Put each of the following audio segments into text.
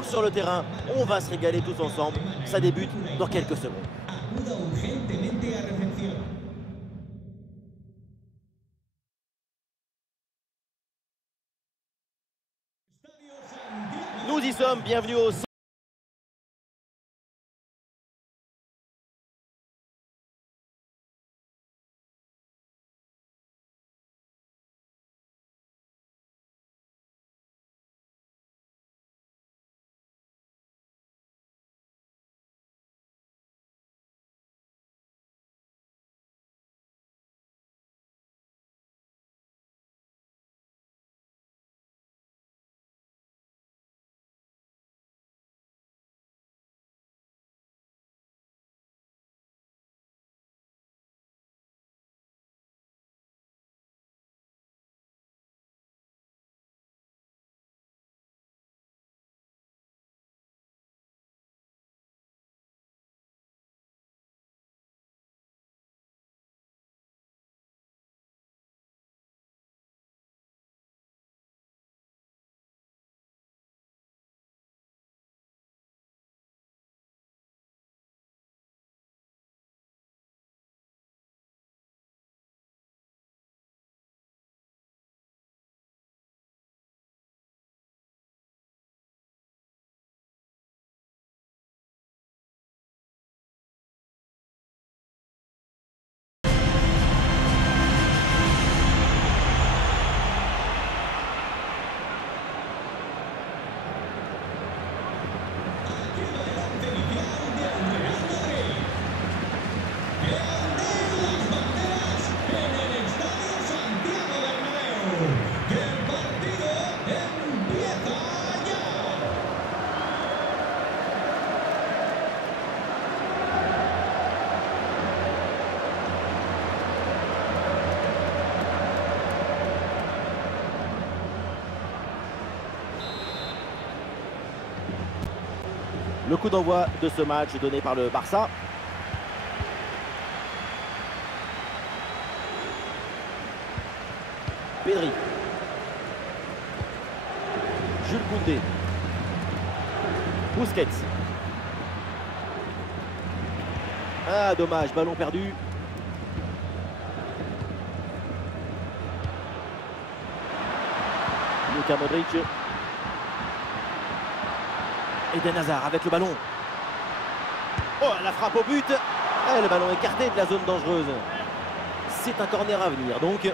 Sur le terrain, on va se régaler tous ensemble. Ça débute dans quelques secondes. Nous y sommes, bienvenue au Le coup d'envoi de ce match donné par le Barça. Pedri. Jules Koundé. Busquets. Ah, dommage, ballon perdu. Luka Modric. Eden Hazard avec le ballon. Oh, la frappe au but. Le ballon écarté de la zone dangereuse. C'est un corner à venir donc.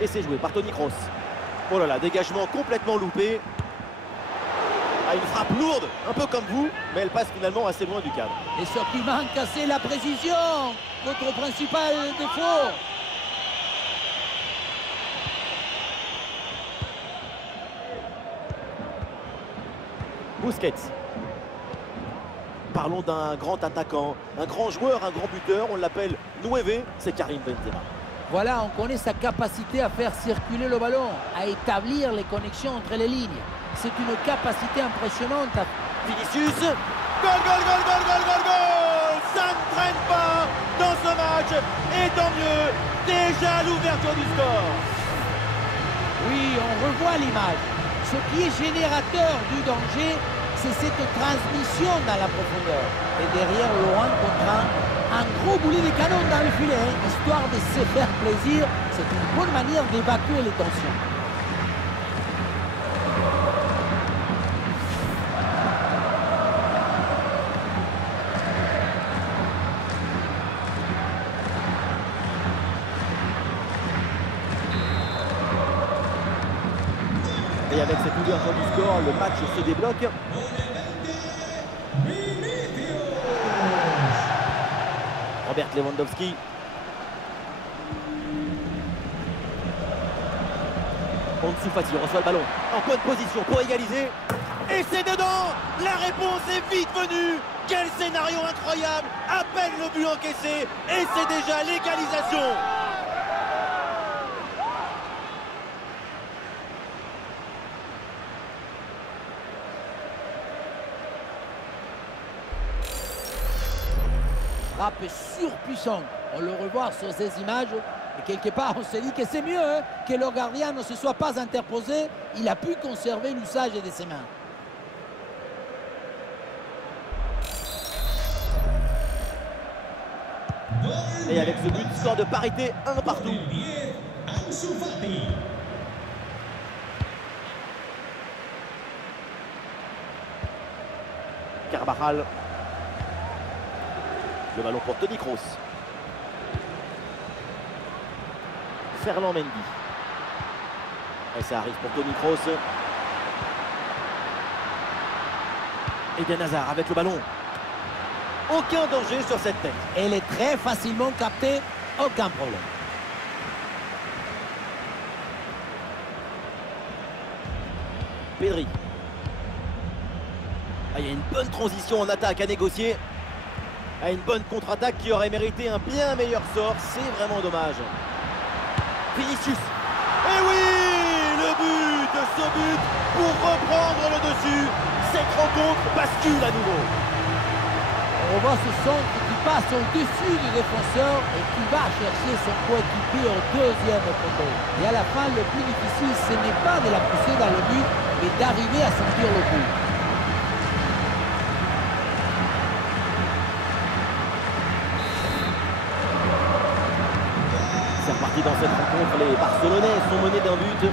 Et c'est joué par Toni Kroos. Oh là là, dégagement complètement loupé. Une frappe lourde, un peu comme vous, mais elle passe finalement assez loin du cadre. Et ce qui manque, c'est la précision. Notre principal défaut. Busquets. Parlons d'un grand attaquant, un grand joueur, un grand buteur. On l'appelle Nueve, c'est Karim Benzema. Voilà, on connaît sa capacité à faire circuler le ballon, à établir les connexions entre les lignes. C'est une capacité impressionnante. Vinicius. Goal, goal, goal, goal, goal, goal, goal. Ça ne traîne pas dans ce match. Et tant mieux, déjà l'ouverture du score. Oui, on revoit l'image. Ce qui est générateur du danger, c'est cette transmission dans la profondeur. Et derrière, Laurent contraint un gros boulet de canon dans le filet, histoire de se faire plaisir. C'est une bonne manière d'évacuer les tensions. Et avec cette ouverture du score, le match se débloque. Robert Lewandowski. Ansu Fati reçoit le ballon en bonne position pour égaliser. Et c'est dedans. La réponse est vite venue. Quel scénario incroyable. À peine le but encaissé. Et c'est déjà l'égalisation. frappe surpuissante. On le revoit sur ces images. Et quelque part, on se dit que c'est mieux que le gardien ne se soit pas interposé. Il a pu conserver l'usage de ses mains. Et avec ce but, score de parité, 1 partout. Carvajal. Le ballon pour Toni Kroos. Ferland Mendy. Et ça arrive pour Toni Kroos. Eden Hazard avec le ballon. Aucun danger sur cette tête. Elle est très facilement captée, aucun problème. Pedri. Ah, il y a une bonne transition en attaque à négocier. Ah, une bonne contre-attaque qui aurait mérité un bien meilleur sort. C'est vraiment dommage. Vinicius. Et oui, le but, ce but pour reprendre le dessus. Cette rencontre bascule à nouveau. On voit ce centre qui passe au-dessus du défenseur et qui va chercher son coéquipier au deuxième poteau. Et à la fin, le plus difficile, ce n'est pas de la pousser dans le but, mais d'arriver à sentir le coup. C'est reparti dans cette rencontre. Les Barcelonais sont menés d'un but.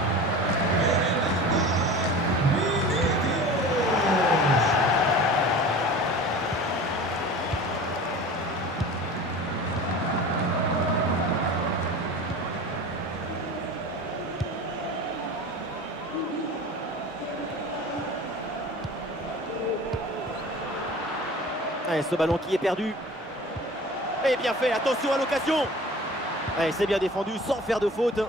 Et ce ballon qui est perdu. Et bien fait, attention à l'occasion. C'est bien défendu sans faire de faute. De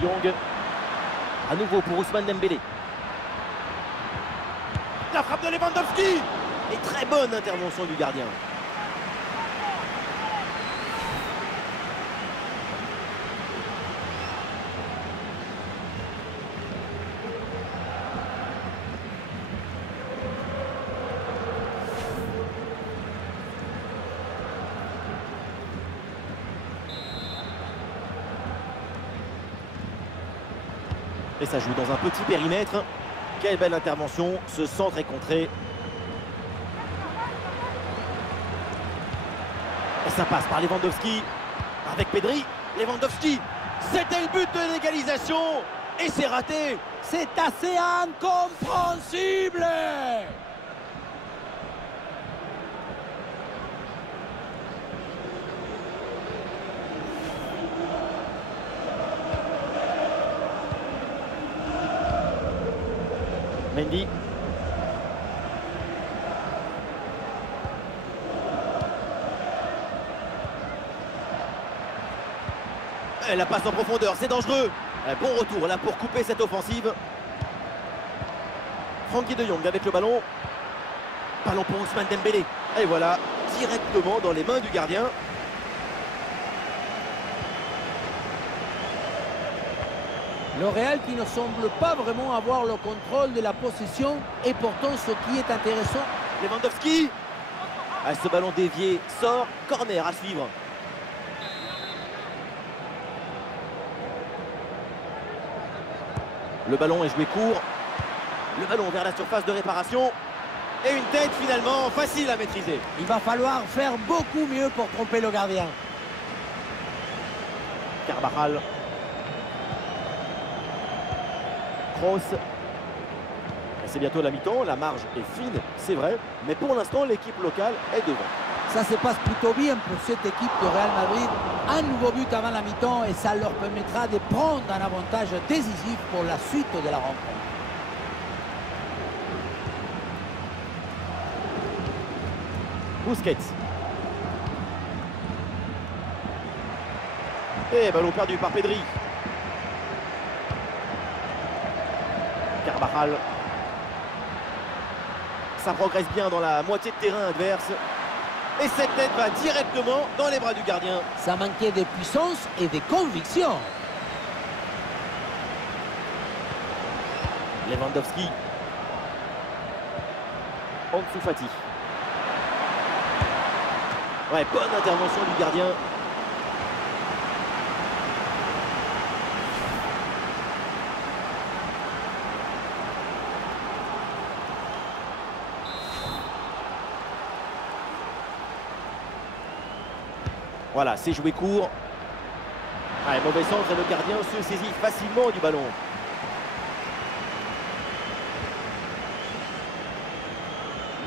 Jong. À nouveau pour Ousmane Dembélé. La frappe de Lewandowski. Et très bonne intervention du gardien. Et ça joue dans un petit périmètre. Quelle belle intervention. Ce centre est contré. Et ça passe par Lewandowski. Avec Pedri. Lewandowski. C'était le but de l'égalisation. Et c'est raté. C'est assez incompréhensible. Mendy. Et la passe en profondeur, c'est dangereux. Bon retour là pour couper cette offensive. Frenkie de Jong avec le ballon. Ballon pour Ousmane Dembélé. Et voilà, directement dans les mains du gardien. Le Real qui ne semble pas vraiment avoir le contrôle de la possession et pourtant ce qui est intéressant. Lewandowski. Ce ballon dévié sort, corner à suivre. Le ballon est joué court. Le ballon vers la surface de réparation. Et une tête finalement facile à maîtriser. Il va falloir faire beaucoup mieux pour tromper le gardien. Carvajal. Kroos. C'est bientôt la mi-temps, la marge est fine, c'est vrai, mais pour l'instant l'équipe locale est devant. Ça se passe plutôt bien pour cette équipe de Real Madrid. Un nouveau but avant la mi-temps et ça leur permettra de prendre un avantage décisif pour la suite de la rencontre. Busquets. Et ballon perdu par Pedri. Carvajal. Ça progresse bien dans la moitié de terrain adverse. Et cette tête va directement dans les bras du gardien. Ça manquait de puissance et de conviction. Lewandowski. Ansu Fati. Ouais, bonne intervention du gardien. Voilà, c'est joué court. Ah, mauvais centre et le gardien se saisit facilement du ballon.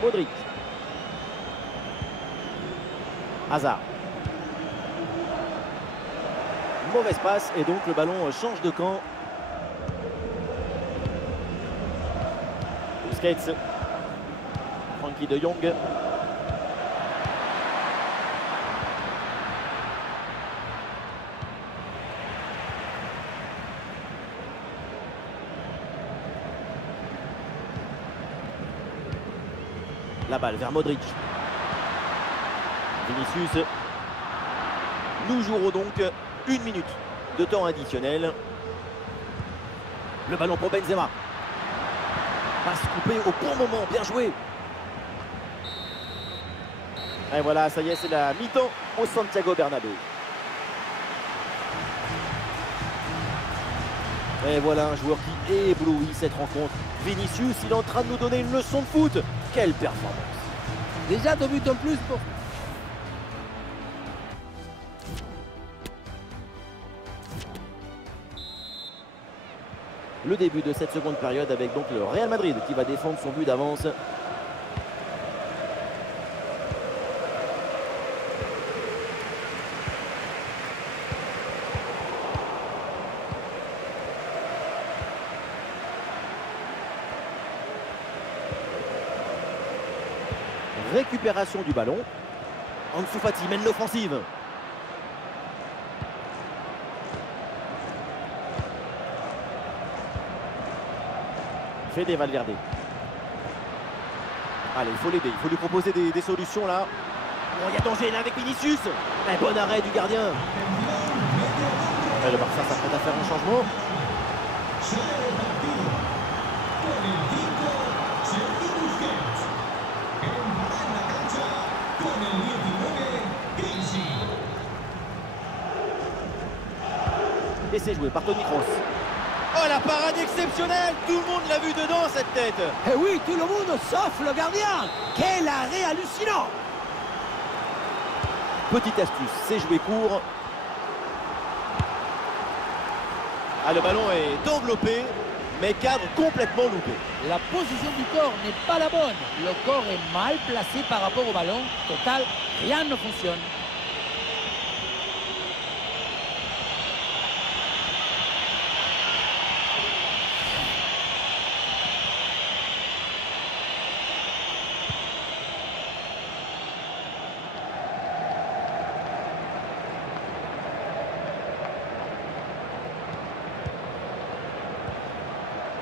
Modric. Hazard. Mauvaise passe et donc le ballon change de camp. Busquets. Frenkie de Jong. La balle vers Modric. Vinicius. Nous jouerons donc 1 minute de temps additionnel. Le ballon pour Benzema. Passe coupée au bon moment, bien joué. Et voilà, ça y est, c'est la mi-temps au Santiago Bernabéu. Et voilà un joueur qui éblouit cette rencontre. Vinicius, il est en train de nous donner une leçon de foot. Quelle performance! Déjà 2 buts en plus pour... Le début de cette seconde période avec donc le Real Madrid qui va défendre son but d'avance. Récupération du ballon. Ansu Fati mène l'offensive. Fede Valverde. Allez, il faut l'aider, il faut lui proposer des solutions là. Bon, il y a danger là avec Vinicius. Un bon arrêt du gardien. Et le Barça s'apprête à faire un changement. Et c'est joué par Toni Kroos. Oh, la parade exceptionnelle! Tout le monde l'a vu dedans, cette tête! Eh oui, tout le monde sauf le gardien. Quel arrêt hallucinant! Petite astuce, c'est joué court. Ah, le ballon est enveloppé, mais cadre complètement loupé. La position du corps n'est pas la bonne. Le corps est mal placé par rapport au ballon. Total, rien ne fonctionne.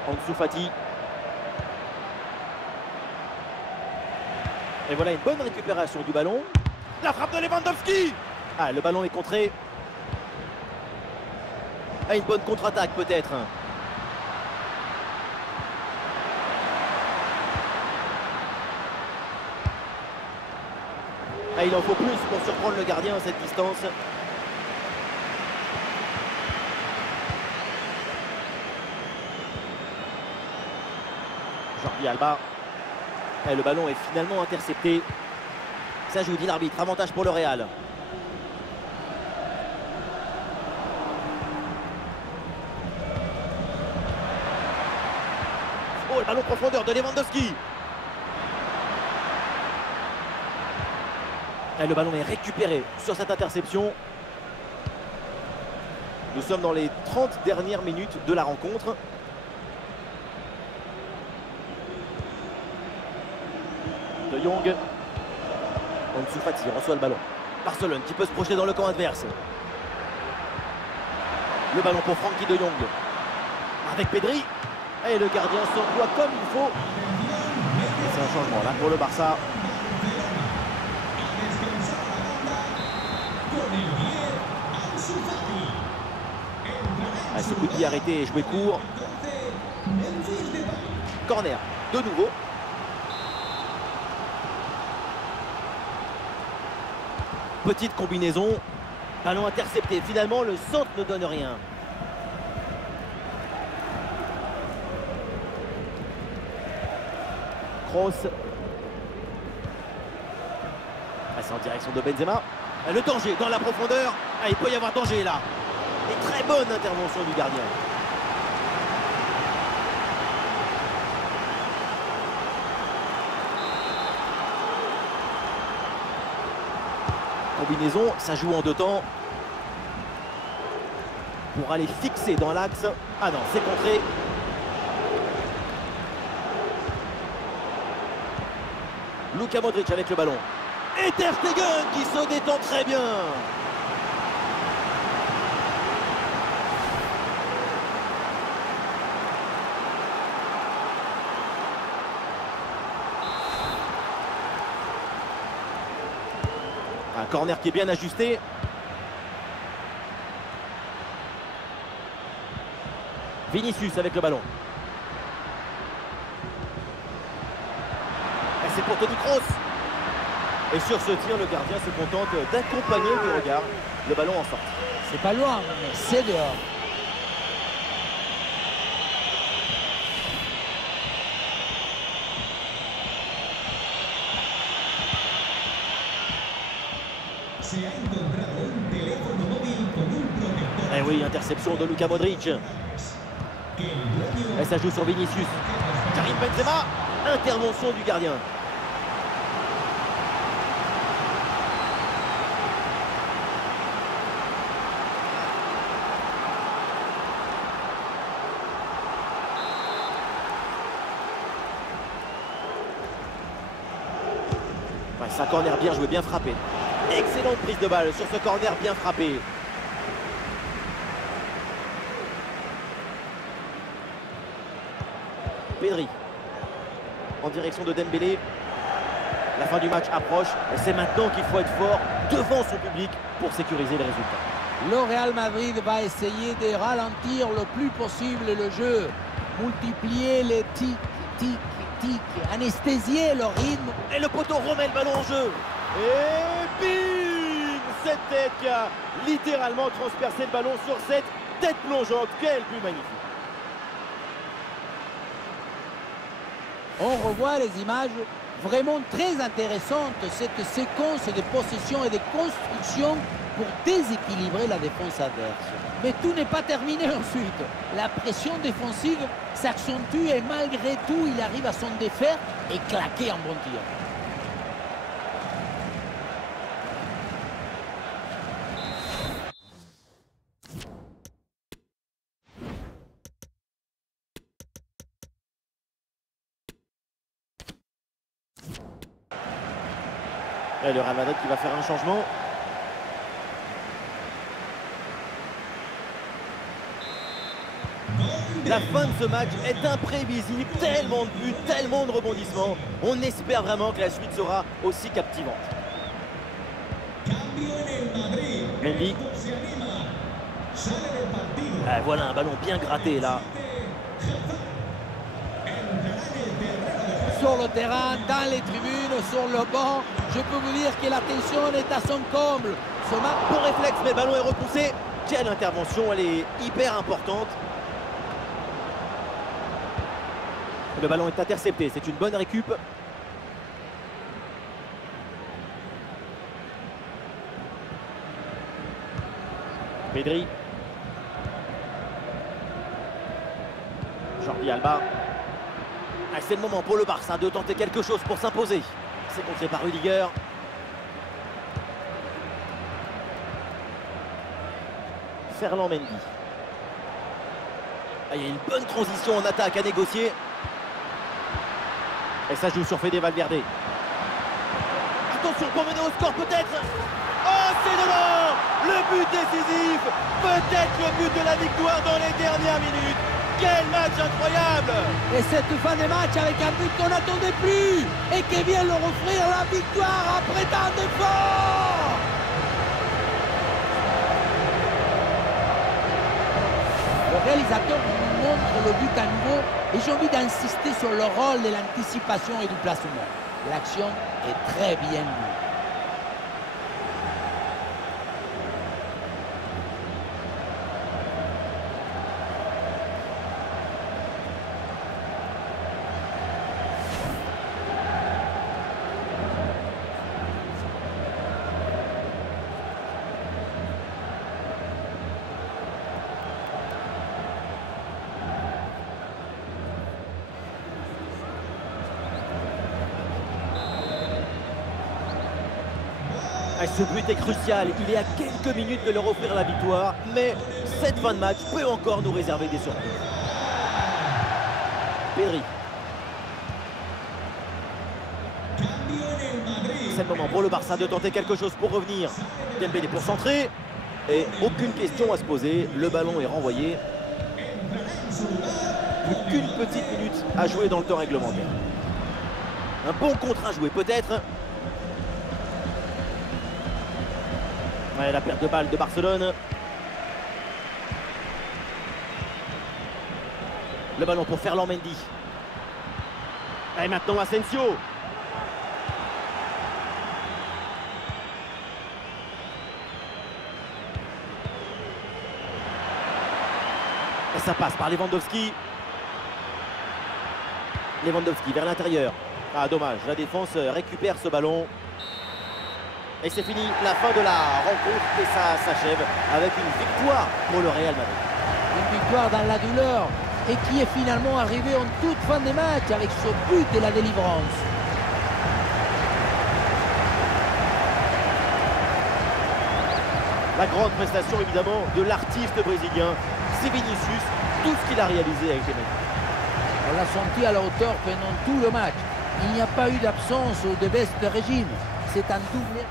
Ansu Fati. Et voilà une bonne récupération du ballon. La frappe de Lewandowski. Ah, le ballon est contré. Ah, une bonne contre-attaque peut-être. Ah, il en faut plus pour surprendre le gardien à cette distance. Jordi Alba. Et le ballon est finalement intercepté. Ça joue, dit l'arbitre. Avantage pour le Real. Oh, le ballon profondeur de Lewandowski. Et le ballon est récupéré sur cette interception. Nous sommes dans les 30 dernières minutes de la rencontre. De Jong. Ansu Fati reçoit le ballon. Barcelone qui peut se projeter dans le camp adverse. Le ballon pour Frenkie de Jong. Avec Pedri. Et le gardien s'emploie comme il faut. C'est un changement là pour le Barça. Ce coup de pied arrêté et joué court. Corner de nouveau. Petite combinaison. Ballon intercepté. Finalement, le centre ne donne rien. Kroos. C'est en direction de Benzema. Le danger dans la profondeur. Il peut y avoir danger là. Et très bonne intervention du gardien. Combinaison, ça joue en deux temps. Pour aller fixer dans l'axe. Ah non, c'est contré. Luka Modric avec le ballon. Et Ter Stegen qui se détend très bien. Un corner qui est bien ajusté. Vinicius avec le ballon. Et c'est pour Toni Kroos. Et sur ce tir, le gardien se contente d'accompagner du regard le ballon en sortie. C'est pas loin, mais c'est dehors. Et oui, interception de Luka Modric. Et ça joue sur Vinicius. Karim Benzema, intervention du gardien. C'est un corner bien joué, bien frappé. Excellente prise de balle sur ce corner bien frappé. Pedri en direction de Dembélé. La fin du match approche et c'est maintenant qu'il faut être fort devant son public pour sécuriser les résultats. Le Real Madrid va essayer de ralentir le plus possible le jeu, multiplier les tics, anesthésier le rythme. Et le poteau remet le ballon en jeu. Et bim! Cette tête qui a littéralement transpercé le ballon sur cette tête plongeante. Quel but magnifique! On revoit les images vraiment très intéressantes, cette séquence de possession et de construction pour déséquilibrer la défense adverse. Mais tout n'est pas terminé ensuite. La pression défensive s'accentue et malgré tout, il arrive à s'en défaire et claquer un bon tir. Et le Real Madrid qui va faire un changement. La fin de ce match est imprévisible, tellement de buts, tellement de rebondissements. On espère vraiment que la suite sera aussi captivante. Mendy. Ah, voilà un ballon bien gratté là. Sur le terrain, dans les tribunes, sur le banc, je peux vous dire que la tension est à son comble. Ce match, bon réflexe, mais le ballon est repoussé. Quelle intervention, elle est hyper importante. Le ballon est intercepté, c'est une bonne récup. Pedri. Jordi Alba. Ah, c'est le moment pour le Barça de tenter quelque chose pour s'imposer. C'est contré par Rudiger. Ferland Mendy. Ah, il y a une bonne transition en attaque à négocier. Et ça joue sur Fede Valverde. Attention pour mener au score peut-être. Oh, c'est dedans! Le but décisif. Peut-être le but de la victoire dans les dernières minutes. Quel match incroyable! Et cette fin de match avec un but qu'on n'attendait plus et qui vient leur offrir la victoire après tant d'efforts! Le réalisateur nous montre le but à nouveau et j'ai envie d'insister sur le rôle de l'anticipation et du placement. L'action est très bien vue. Ah, ce but est crucial, il est à quelques minutes de leur offrir la victoire, mais cette fin de match peut encore nous réserver des surprises. Pedri. C'est le moment pour le Barça de tenter quelque chose pour revenir. Dembélé pour centrer. Et aucune question à se poser, le ballon est renvoyé. Plus qu'une petite minute à jouer dans le temps réglementaire. Un bon contre à jouer peut-être. Ouais, la perte de balle de Barcelone. Le ballon pour Ferland Mendy. Et maintenant Asensio. Et ça passe par Lewandowski. Lewandowski vers l'intérieur. Ah dommage, la défense récupère ce ballon. Et c'est fini, la fin de la rencontre et ça s'achève avec une victoire pour le Real Madrid. Une victoire dans la douleur et qui est finalement arrivée en toute fin de match avec ce but de la délivrance. La grande prestation évidemment de l'artiste brésilien, c'est Vinicius, tout ce qu'il a réalisé avec les mecs. On l'a senti à la hauteur pendant tout le match. Il n'y a pas eu d'absence ou de baisse de régime. C'est un double.